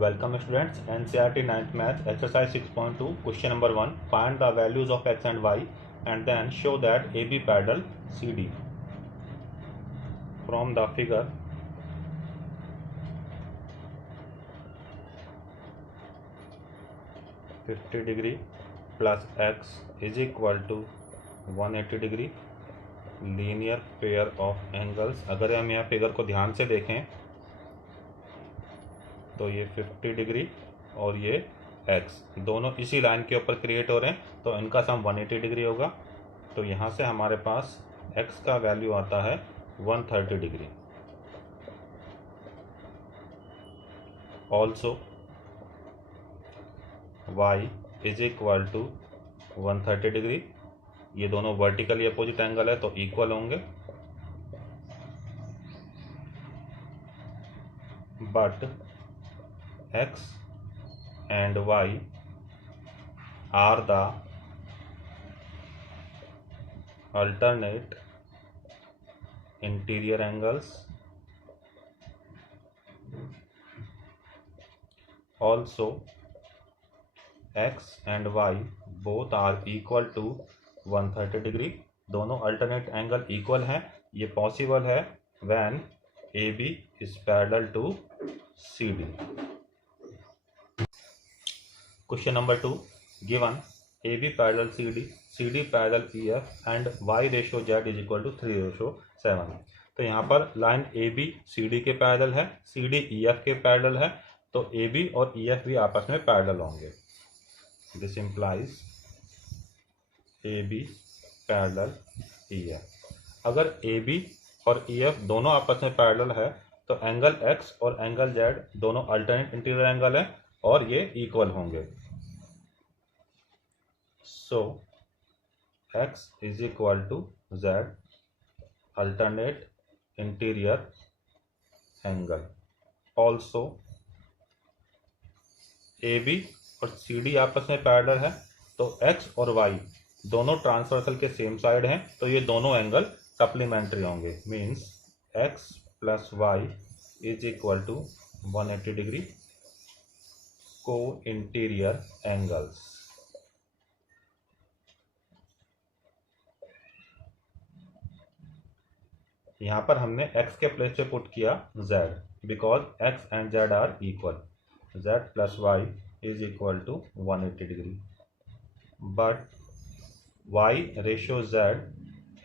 Welcome students, NCERT 9th Math exercise 6.2 question number 1. Find the values of x and y and then show that AB parallel CD. From the figure, (50° plus x is equal to 180 degree linear pair of angles. अगर हम यहाँ figure को ध्यान से देखें तो ये 50° और ये x दोनों इसी लाइन के ऊपर क्रिएट हो रहे हैं, तो इनका सम 180 डिग्री होगा। तो यहाँ से हमारे पास x का वैल्यू आता है 130 degree. Also y is equal to 130 degree. ये दोनों वर्टिकली अपोजिट एंगल है तो इक्वल होंगे, but x and y are the alternate interior angles. Also, x and y both are equal to 130 degree. दोनों alternate angle equal हैं। ये possible है when AB is parallel to CD. Question number 2. Given AB parallel CD, CD parallel EF and Y ratio Z is equal to 3:7. तो यहाँ पर line AB CD के parallel है, CD EF के parallel है, तो AB और EF भी आपस में पैरेलल होंगे। This implies AB parallel EF। अगर AB और EF दोनों आपस में पैरेलल है तो एंगल X और एंगल Z दोनों अल्टरनेट इंटीरियर एंगल है और ये इक्वल होंगे। So x is equal to z alternate interior angle. Also AB और CD आपस में पैरेलल है तो x और y दोनों ट्रांसवर्सल के सेम साइड हैं, तो ये दोनों एंगल सप्लीमेंट्री होंगे। Means x plus y is equal to 180 degree को इंटीरियर एंगल्स। यहाँ पर हमने x के प्लेस पे पुट किया z, because x and z are equal. z plus y is equal to 180 degree, but y ratio z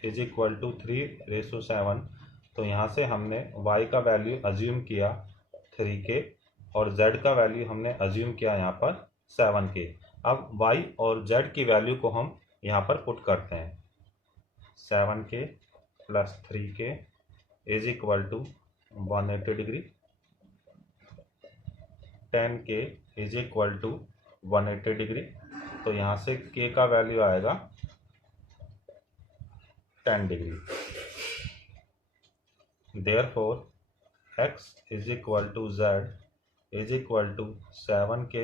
is equal to 3:7। तो यहाँ से हमने y का वैल्यू अज्यूम किया 3k और z का वैल्यू हमने अज्यूम किया यहाँ पर 7k। अब y और z की वैल्यू को हम यहाँ पर पुट करते हैं। 7k plus 3k is equal to 180 degree, 10k is equal to 180 degree. तो यहाँ से k का वैल्यू आएगा 10 degree. Therefore x is equal to z is equal to 7k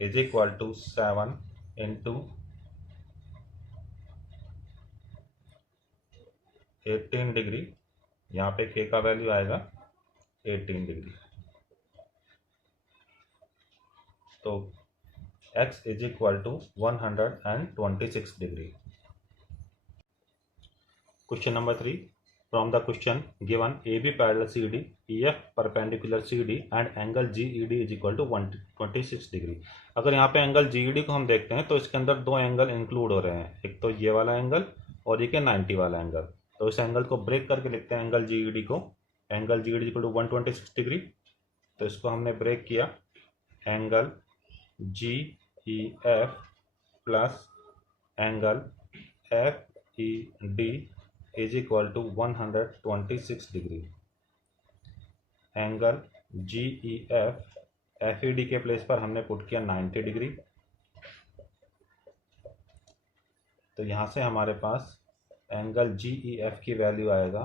is equal to 7 into 18 degree. यहाँ पे k का value आएगा 18 degree. तो x is equal to 126 degree. Question number 3. From the question given AB parallel CD, EF perpendicular CD and angle GED is equal to 126 degree. अगर यहाँ पे angle GED को हम देखते हैं तो इसके अंदर दो एंगल इंक्लूड हो रहे हैं, एक तो ये वाला एंगल और एक 90 वाला एंगल। तो इस एंगल को ब्रेक करके लिखते हैं एंगल GED को। Angle GED equal to 126 degree, तो इसको हमने ब्रेक किया। Angle GEF plus angle FED is equal to 126 degree. Angle GEF FED के प्लेस पर हमने पुट किया 90 डिग्री। तो यहाँ से हमारे पास एंगल GEF की वैल्यू आएगा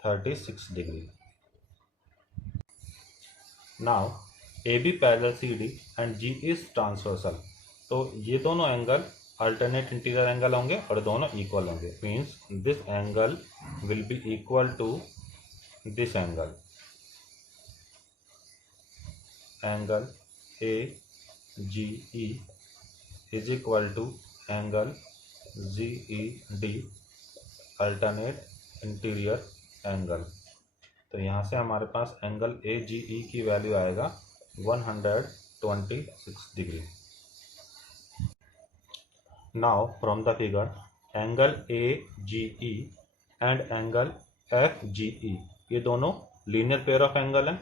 36 degree. Now AB parallel CD and G is transversal. तो ये दोनों एंगल अल्टरनेट इंटीरियर एंगल होंगे और दोनों इक्वल होंगे। Means this angle will be equal to this angle. Angle A G E is equal to angle G E D alternate interior angle. तो यहाँ से हमारे पास एंगल ए जी ई की value आएगा 126 degree. Now from the figure angle A G E and angle F G E ये दोनों linear pair of angle हैं।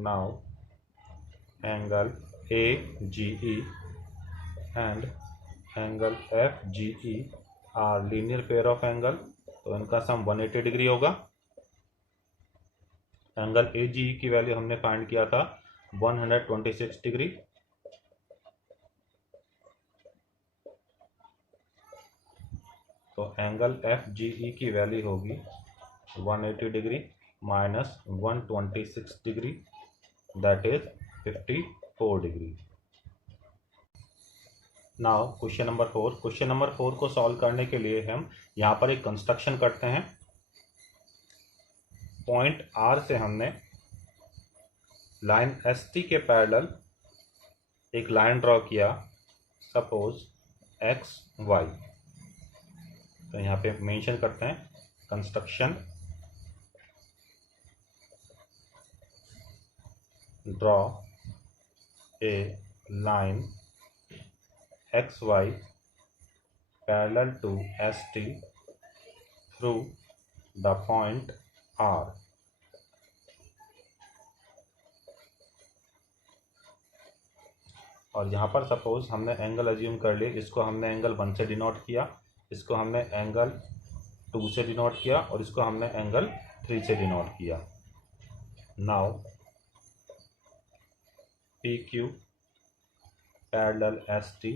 Now angle A G E and angle F G E are linear pair of angle, तो इनका सम 180 degree होगा। Angle A G ई की value हमने find किया था 126 डिग्री। तो एंगल एफ जी ई की वैल्यू होगी 180 degree minus 126 degree, that is 54 degree. Now question number 4। Question number 4 को सॉल्व करने के लिए हम यहाँ पर एक कंस्ट्रक्शन करते हैं। पॉइंट आर से हमने लाइन एस टी के पैरेलल एक लाइन ड्रॉ किया, सपोज एक्स वाई। तो यहाँ पे मेंशन करते हैं construction draw a line X Y parallel to S T through the point R. और यहाँ पर सपोज हमने एंगल अज्यूम कर लिए, इसको हमने एंगल 1 से डिनोट किया, इसको हमने एंगल 2 से डिनोट किया और इसको हमने एंगल 3 से डिनोट किया। Now P Q parallel S T,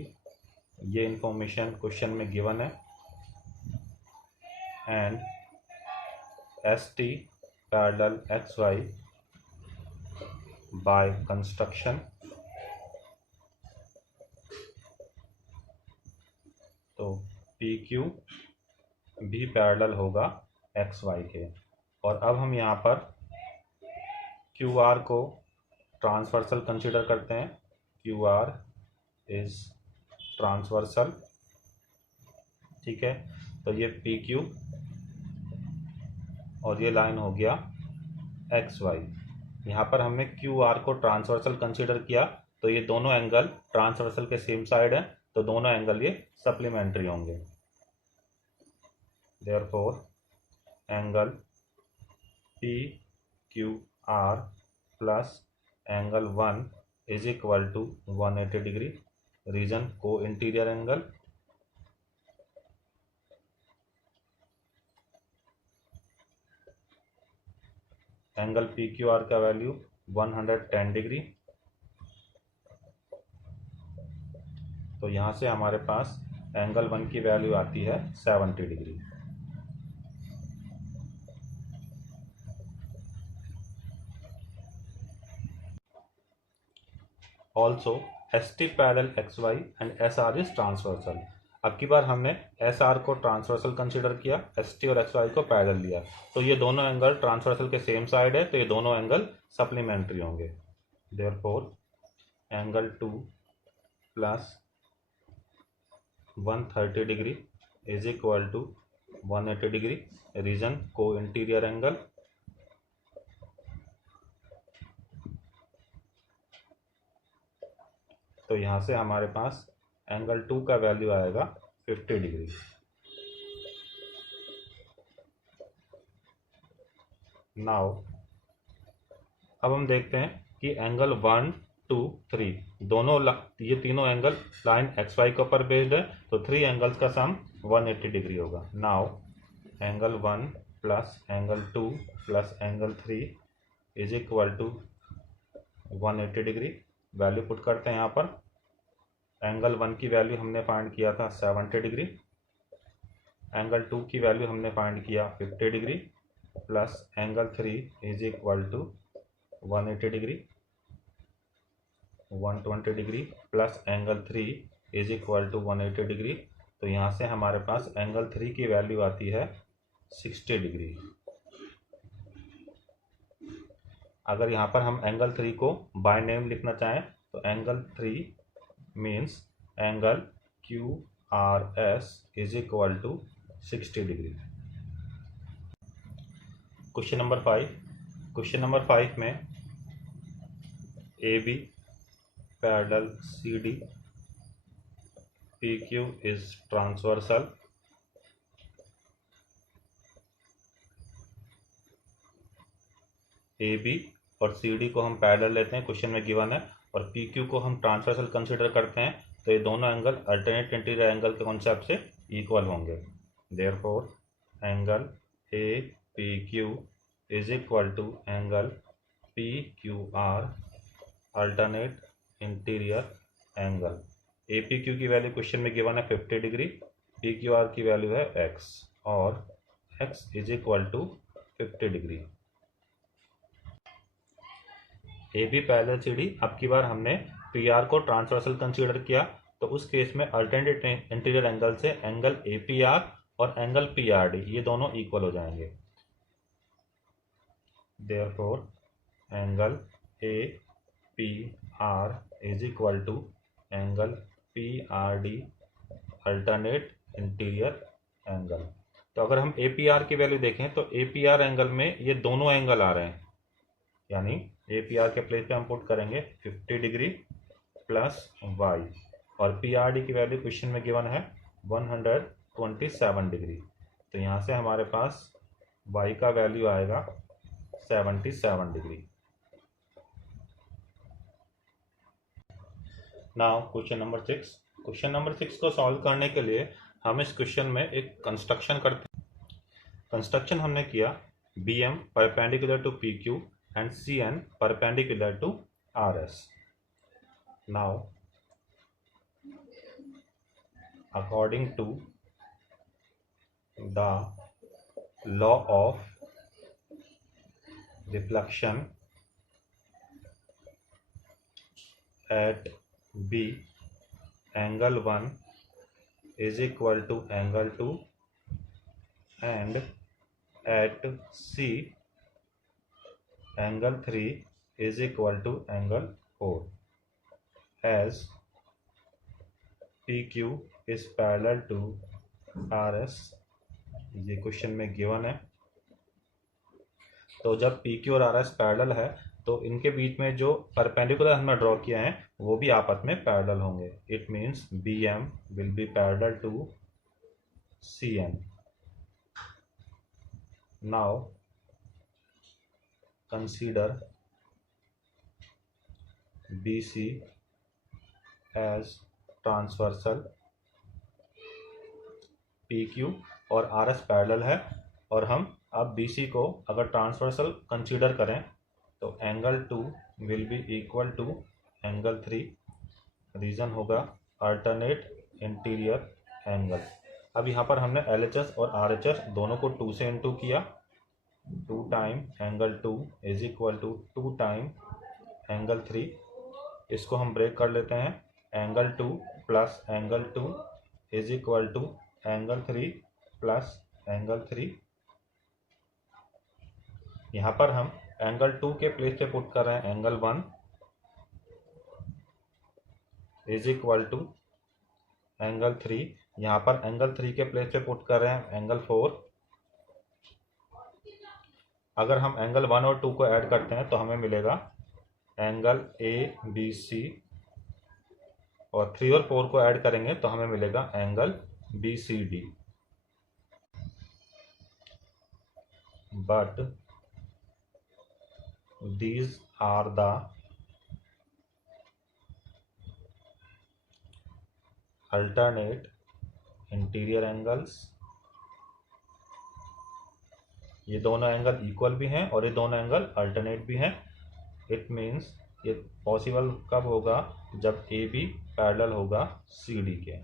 ये इंफॉर्मेशन क्वेश्चन में गिवन है, and S T parallel X Y by construction. तो पी क्यू भी पैरेलल होगा एक्स वाई के। और अब हम यहाँ पर क्यू आर को ट्रांसवर्सल कंसिडर करते हैं। क्यू आर इज ट्रांसवर्सल, ठीक है। तो ये पी क्यू और ये लाइन हो गया एक्स वाई। यहाँ पर हमने क्यू आर को ट्रांसवर्सल कंसिडर किया, तो ये दोनों एंगल ट्रांसवर्सल के सेम साइड है, तो दोनों एंगल ये सप्लीमेंट्री होंगे। Therefore angle P Q R plus angle 1 is equal to 180 degree, reason को interior angle. Angle P Q R का वैल्यू 110 डिग्री। तो यहाँ से हमारे पास एंगल 1 की वैल्यू आती है 70 degree. Also S T parallel X Y and S R is transversal. अब की बार हमने एस आर को ट्रांसवर्सल कंसिडर किया, एस टी और एक्स वाई को पैरेलल लिया, तो ये दोनों एंगल ट्रांसवर्सल के सेम साइड है, तो ये दोनों एंगल सप्लीमेंट्री होंगे। Therefore angle 2 plus 130 degree is equal to 180 degree, reason को इंटीरियर एंगल। तो यहाँ से हमारे पास एंगल 2 का वैल्यू आएगा 50 डिग्री। नाउ अब हम देखते हैं कि एंगल 1, 2, 3 दोनों ये तीनों एंगल लाइन एक्स वाई के ऊपर बेस्ड है, तो 3 एंगल्स का सम 180 डिग्री होगा। Now angle 1 plus angle 2 plus angle 3 is equal to 180 degree. Value put करते हैं यहाँ पर। एंगल 1 की वैल्यू हमने फाइंड किया था 70 डिग्री, एंगल 2 की वैल्यू हमने फाइंड किया 50 degree, plus angle 3 is equal to 180 degree, 120 degree plus angle 3 is equal to 180 degree. तो यहाँ से हमारे पास एंगल 3 की वैल्यू आती है 60 डिग्री। अगर यहाँ पर हम एंगल 3 को बाय नेम लिखना चाहें तो angle 3 means angle QRS is equal to 60 degree. Question number 5 में AB parallel CD, PQ is transversal, AB और CD को हम पैरेलल लेते हैं, क्वेश्चन में गिवन है, और PQ को हम ट्रांसवर्सल कंसीडर करते हैं, तो ये दोनों एंगल अल्टरनेट इंटीरियर एंगल के कॉन्सेप्ट से इक्वल होंगे। Therefore angle APQ is equal to angle PQR alternate interior angle. APQ की वैल्यू क्वेश्चन में गिवन है 50 डिग्री, PQR की वैल्यू है x और x is equal to 50 degree. AB parallel CD, अब की बार हमने PR को ट्रांसवर्सल कंसीडर किया, तो उस केस में अल्टरनेट इंटीरियर एंगल से एंगल APR और एंगल PRD ये दोनों इक्वल हो जाएंगे। Therefore angle APR is equal to angle PRD alternate interior angle. तो अगर हम APR की वैल्यू देखें तो APR एंगल में ये दोनों एंगल आ रहे हैं, यानी APR के प्लेस पे हम पुट करेंगे 50 डिग्री प्लस y, और PRD की वैल्यू क्वेश्चन में गिवन है 127 डिग्री, तो यहाँ से हमारे पास y का वैल्यू आएगा 77 डिग्री। नाउ क्वेश्चन नंबर 6 को सॉल्व करने के लिए हम इस क्वेश्चन में एक कंस्ट्रक्शन करते हैं। कंस्ट्रक्शन हमने किया BM perpendicular to PQ and CN perpendicular to RS. Now, according to the law of reflection at B, angle 1 is equal to angle 2, and at C angle 3 is equal to angle 4, as PQ is parallel to RS, ये question में given है। तो जब PQ और RS parallel है तो इनके बीच में जो परपेंडिकुलर हमने ड्रॉ किया है वो भी आपस में पैरेलल होंगे। It means BM will be parallel to CN। Now consider BC as transversal, PQ और RS पैरेलल है, और हम अब BC को अगर ट्रांसवर्सल कंसीडर करें तो angle 2 will be equal to angle 3, reason होगा अल्टरनेट इंटीरियर एंगल। अब यहाँ पर हमने LHS और RHS दोनों को 2 से इंटू किया, 2 time angle 2 is equal to 2 time angle 3, इसको हम ब्रेक कर लेते हैं, angle 2 plus angle 2 is equal to angle 3 plus angle 3। यहाँ पर हम एंगल 2 के प्लेस पे पुट कर रहे हैं angle 1 is equal to angle 3, यहाँ पर एंगल 3 के प्लेस पे पुट कर रहे हैं एंगल 4। अगर हम एंगल 1 और 2 को ऐड करते हैं तो हमें मिलेगा एंगल ABC, और 3 और 4 को ऐड करेंगे तो हमें मिलेगा angle BCD। But these are the alternate interior angles। ये दोनों एंगल इक्वल भी हैं और ये दोनों एंगल अल्टरनेट भी हैं। इट मीन्स ये पॉसिबल कब होगा, जब AB पैरेलल होगा CD के।